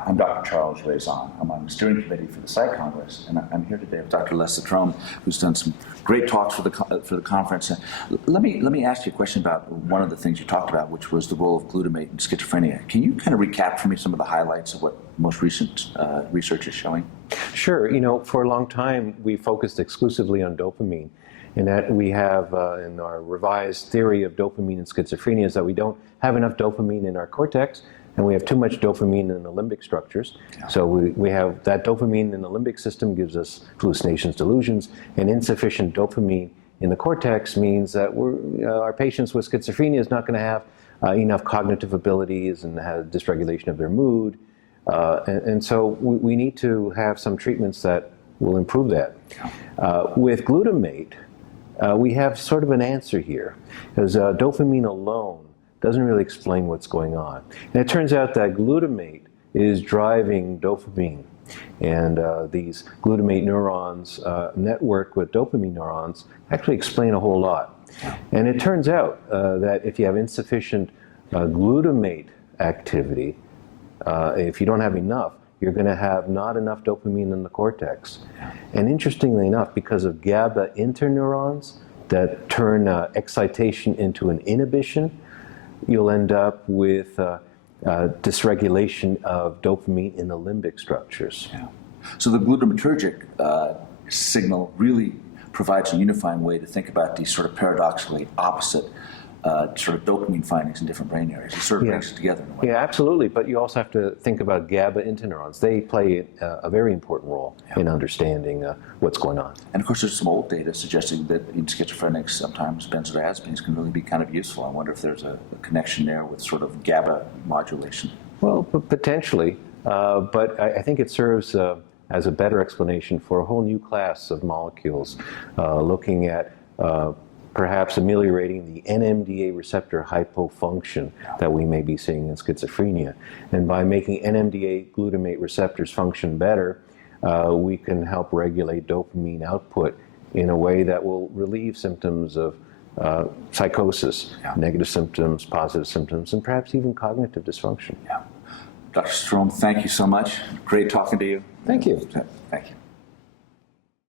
Hi, I'm Dr. Charles Raison. I'm on the steering committee for the Psych Congress, and I'm here today with Dr. Les Citrome, who's done some great talks for the conference. Let me ask you a question about one of the things you talked about, which was the role of glutamate in schizophrenia. Can you kind of recap for me some of the highlights of what most recent research is showing? Sure. For a long time, we focused exclusively on dopamine. And that we have in our revised theory of dopamine in schizophrenia is that we don't have enough dopamine in our cortex, and we have too much dopamine in the limbic structures. Yeah. So we have that dopamine in the limbic system gives us hallucinations, delusions, and insufficient dopamine in the cortex means that our patients with schizophrenia is not going to have enough cognitive abilities and have dysregulation of their mood. And so we need to have some treatments that will improve that. With glutamate, we have sort of an answer here, because dopamine alone doesn't really explain what's going on. And it turns out that glutamate is driving dopamine. And these glutamate neurons network with dopamine neurons actually explain a whole lot. And it turns out that if you have insufficient glutamate activity, if you don't have enough, you're going to have not enough dopamine in the cortex. And interestingly enough, because of GABA interneurons that turn excitation into an inhibition, you'll end up with dysregulation of dopamine in the limbic structures. Yeah. So the glutamatergic signal really provides a unifying way to think about these sort of paradoxically opposite sort of dopamine findings in different brain areas. It sort of brings it together in a way. Yeah, absolutely. But you also have to think about GABA interneurons. They play a very important role in understanding what's going on. And of course, there's some old data suggesting that in schizophrenics, sometimes benzodiazepines can really be kind of useful. I wonder if there's a connection there with sort of GABA modulation. Well, potentially. But I think it serves as a better explanation for a whole new class of molecules, looking at perhaps ameliorating the NMDA receptor hypofunction that we may be seeing in schizophrenia. And by making NMDA glutamate receptors function better, we can help regulate dopamine output in a way that will relieve symptoms of psychosis, negative symptoms, positive symptoms, and perhaps even cognitive dysfunction. Yeah. Dr. Citrome, thank you so much. Great talking to you. Thank you. Thank you.